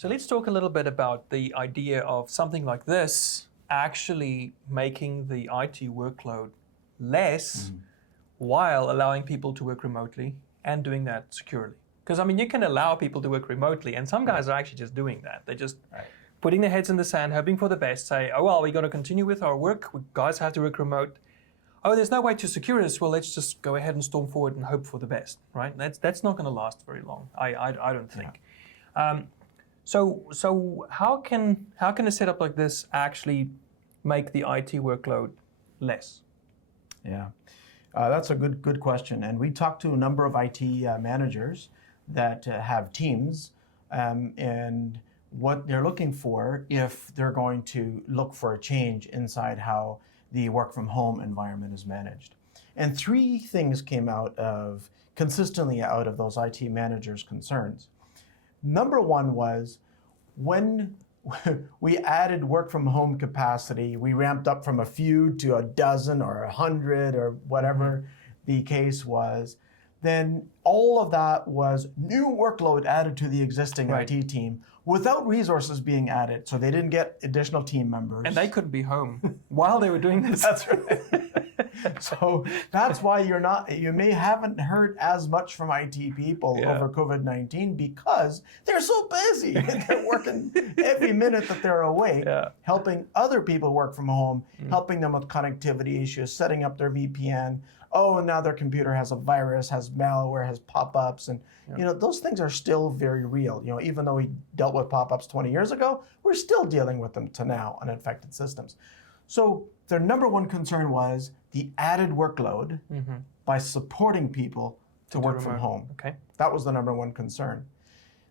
So let's talk a little bit about the idea of something like this actually making the IT workload less while allowing people to work remotely and doing that securely. Because I mean, you can allow people to work remotely, and some guys are actually just doing that. They're just putting their heads in the sand, hoping for the best, say, oh, well, we got to continue with our work. Guys have to work remote. Oh, there's no way to secure this. Well, let's just go ahead and storm forward and hope for the best, right? That's not going to last very long, I don't think. So how can a setup like this actually make the IT workload less? Yeah, that's a good question. And we talked to a number of IT managers that have teams, and what they're looking for if they're going to look for a change inside how the work from home environment is managed. And three things came consistently out of those IT managers' concerns. Number one was when we added work from home capacity, we ramped up from a few to a dozen or 100 or whatever the case was, then all of that was new workload added to the existing IT team without resources being added. So they didn't get additional team members. And they couldn't be home while they were doing this. That's right. So that's why you haven't heard as much from IT people over COVID-19 because they're so busy. They're working every minute that they're awake, helping other people work from home, helping them with connectivity issues, setting up their VPN. Oh, and now their computer has a virus, has malware, has pop-ups, and those things are still very real. Even though we dealt with pop-ups 20 years ago, we're still dealing with them to now on infected systems. So their number one concern was the added workload by supporting people to work from home. Okay. That was the number one concern.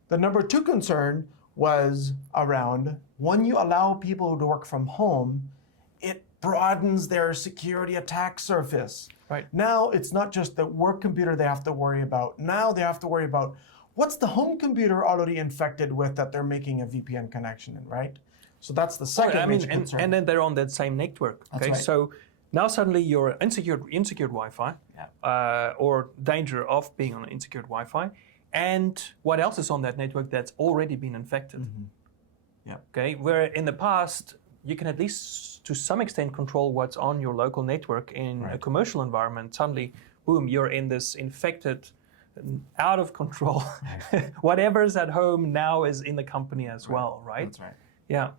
The number two concern was around when you allow people to work from home, it broadens their security attack surface. Right. Now it's not just the work computer they have to worry about. Now they have to worry about what's the home computer already infected with that they're making a VPN connection in, right? So that's the second major concern. And then they're on that same network. Okay, That's right. So now suddenly you're unsecured Wi-Fi, or danger of being on unsecured Wi-Fi. And what else is on that network that's already been infected? Okay, where in the past you can at least to some extent control what's on your local network in a commercial environment. Suddenly, boom, you're in this infected, out of control. Whatever's at home now is in the company as well, right? That's right. Yeah.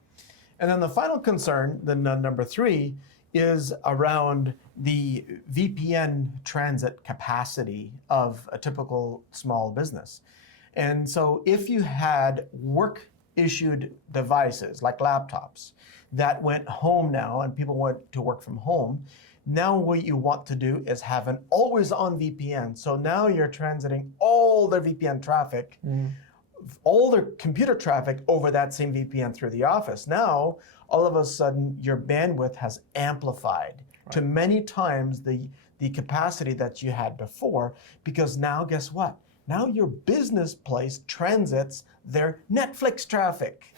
And then the final concern, number three, is around the VPN transit capacity of a typical small business. And so if you had work-issued devices like laptops that went home now and people went to work from home, now what you want to do is have an always-on VPN. So now you're transiting all their VPN traffic, all their computer traffic over that same VPN through the office. Now, all of a sudden, your bandwidth has amplified to many times the capacity that you had before, because now, guess what? Now your business place transits their Netflix traffic,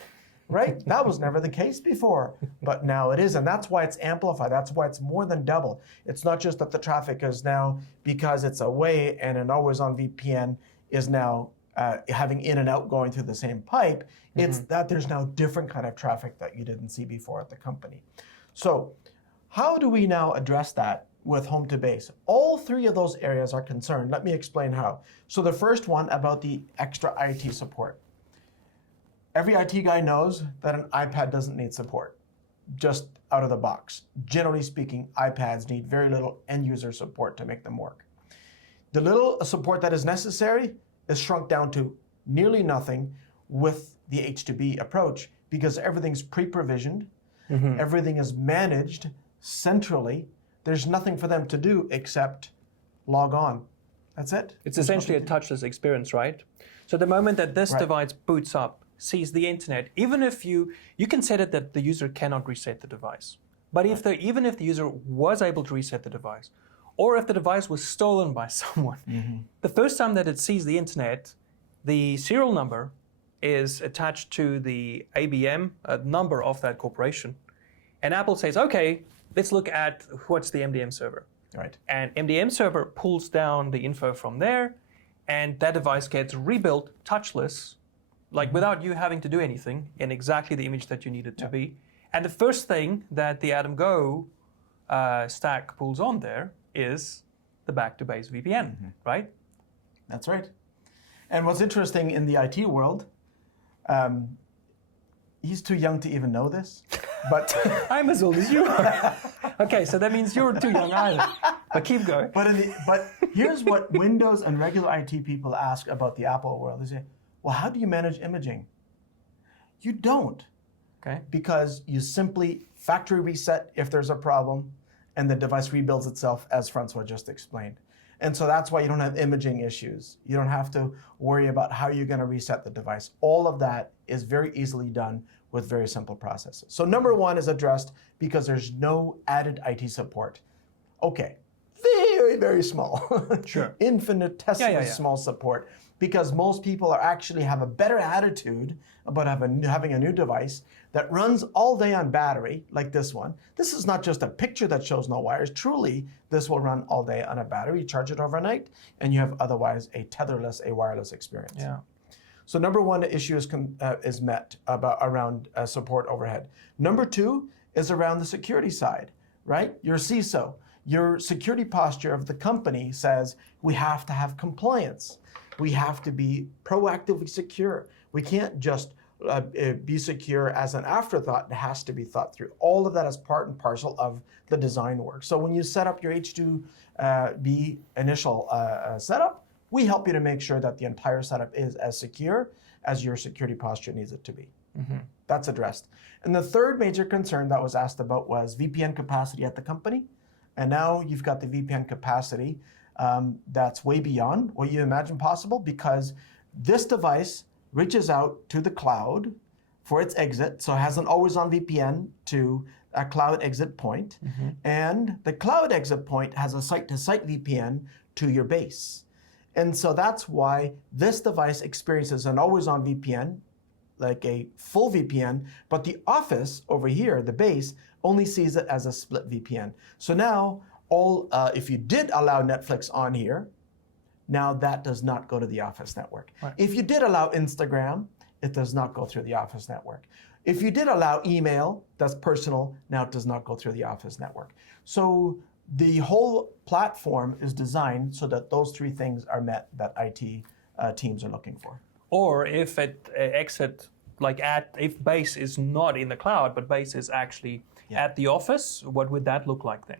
right? That was never the case before, but now it is, and that's why it's amplified. That's why it's more than double. It's not just that the traffic is now, because it's away and an always-on VPN is now having in and out going through the same pipe, it's that there's now different kind of traffic that you didn't see before at the company. So how do we now address that with home to base? All three of those areas are concerned. Let me explain how. So the first one about the extra IT support. Every IT guy knows that an iPad doesn't need support, just out of the box. Generally speaking, iPads need very little end user support to make them work. The little support that is necessary is shrunk down to nearly nothing with the H2B approach, because everything's pre-provisioned, everything is managed centrally. There's nothing for them to do except log on. That's it. It's essentially a touchless experience, right? So the moment that this device boots up, sees the internet, even if you can set it that the user cannot reset the device. But even if the user was able to reset the device, or if the device was stolen by someone, the first time that it sees the internet, the serial number is attached to the ABM number of that corporation. And Apple says, okay, let's look at what's the MDM server. Right. And MDM server pulls down the info from there, and that device gets rebuilt touchless like without you having to do anything, in exactly the image that you need it to be. And the first thing that the Adam Go stack pulls on there is the back-to-base VPN, right? That's right. And what's interesting in the IT world, he's too young to even know this, but I'm as old as you are. Okay, so that means you're too young either. But keep going. But here's what Windows and regular IT people ask about the Apple world. They say, well, how do you manage imaging? You don't. Okay. Because you simply factory reset if there's a problem, and the device rebuilds itself, as Francois just explained. And so that's why you don't have imaging issues. You don't have to worry about how you're going to reset the device. All of that is very easily done with very simple processes. So number one is addressed because there's no added IT support. Okay, very, very small. Sure. Infinitesimally small support, because most people actually have a better attitude about having a new device that runs all day on battery, like this one. This is not just a picture that shows no wires. Truly, this will run all day on a battery. You charge it overnight, and you have otherwise a tetherless, a wireless experience. Yeah. So number one issue is met around support overhead. Number two is around the security side, right? Your CISO, your security posture of the company says we have to have compliance. We have to be proactively secure. We can't just be secure as an afterthought. It has to be thought through. All of that is part and parcel of the design work. So when you set up your H2B initial setup, we help you to make sure that the entire setup is as secure as your security posture needs it to be. That's addressed. And the third major concern that was asked about was VPN capacity at the company. And now you've got the VPN capacity that's way beyond what you imagine possible, because this device reaches out to the cloud for its exit, so it has an always-on VPN to a cloud exit point, and the cloud exit point has a site-to-site VPN to your base. And so that's why this device experiences an always-on VPN, like a full VPN, but the office over here, the base, only sees it as a split VPN. So now, if you did allow Netflix on here, now that does not go to the Office network. Right. If you did allow Instagram, it does not go through the Office network. If you did allow email, that's personal, now it does not go through the Office network. So the whole platform is designed so that those three things are met that IT teams are looking for. Or if it if base is not in the cloud, but base is actually at the office, what would that look like then?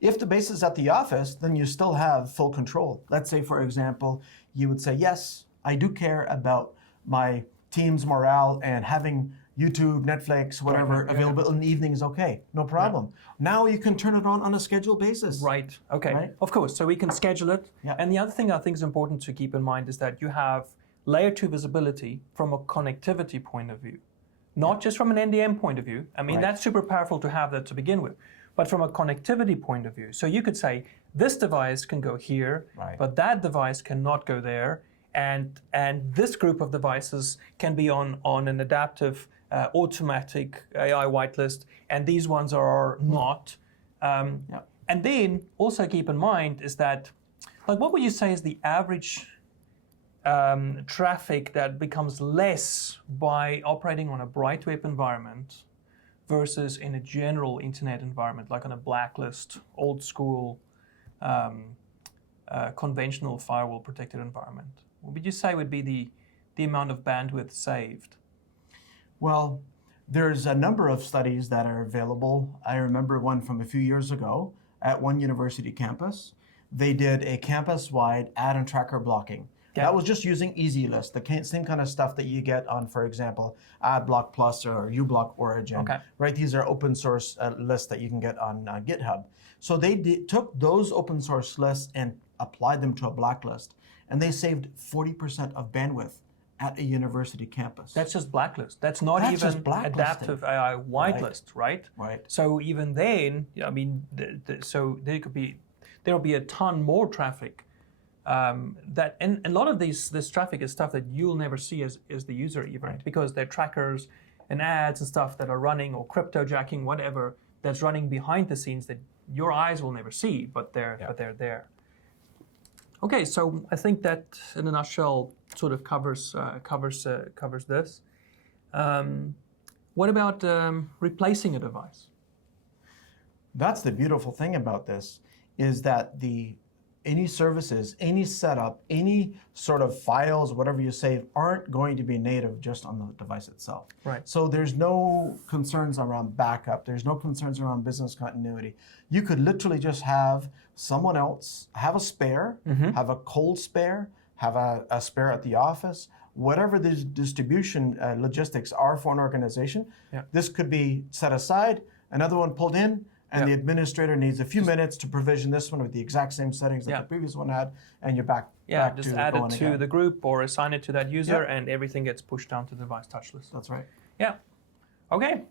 If the base is at the office, then you still have full control. Let's say, for example, you would say, yes, I do care about my team's morale, and having YouTube, Netflix, whatever available in the evening is okay. No problem. Now you can turn it on a scheduled basis. Right. Okay. Right? Of course. So we can schedule it. And the other thing I think is important to keep in mind is that you have layer 2 visibility from a connectivity point of view, not just from an NDM point of view. I mean, that's super powerful to have that to begin with, but from a connectivity point of view. So you could say, this device can go here, but that device cannot go there, and this group of devices can be on an adaptive, automatic AI whitelist, and these ones are not. And then also keep in mind is that, like, what would you say is the average traffic that becomes less by operating on a bright web environment versus in a general internet environment, like on a blacklist, old school, conventional firewall protected environment? What would you say would be the amount of bandwidth saved? Well, there's a number of studies that are available. I remember one from a few years ago at one university campus. They did a campus-wide ad and tracker blocking. That was just using EasyList, the same kind of stuff that you get on, for example, AdBlock Plus or uBlock Origin. Right? These are open source lists that you can get on GitHub. So they took those open source lists and applied them to a blacklist, and they saved 40% of bandwidth at a university campus. That's just blacklist. That's not even adaptive AI whitelist, right? So even then, I mean, so there'll be a ton more traffic. And a lot of this traffic is stuff that you'll never see as the user even, because they're trackers and ads and stuff that are running, or cryptojacking, whatever, that's running behind the scenes that your eyes will never see, but they're there. Okay, so I think that in a nutshell sort of covers this. What about replacing a device? That's the beautiful thing about this, is that any services, any setup, any sort of files, whatever you save, aren't going to be native just on the device itself. Right. So there's no concerns around backup. There's no concerns around business continuity. You could literally just have someone else have a spare, have a cold spare, have a spare at the office, whatever the distribution logistics are for an organization. Yeah. This could be set aside, another one pulled in, and the administrator needs a few minutes to provision this one with the exact same settings that the previous one had, and you're back. Yeah, back just to add it going to again. the group or assign it to that user, and everything gets pushed down to the device touchless. That's right. Yeah. Okay.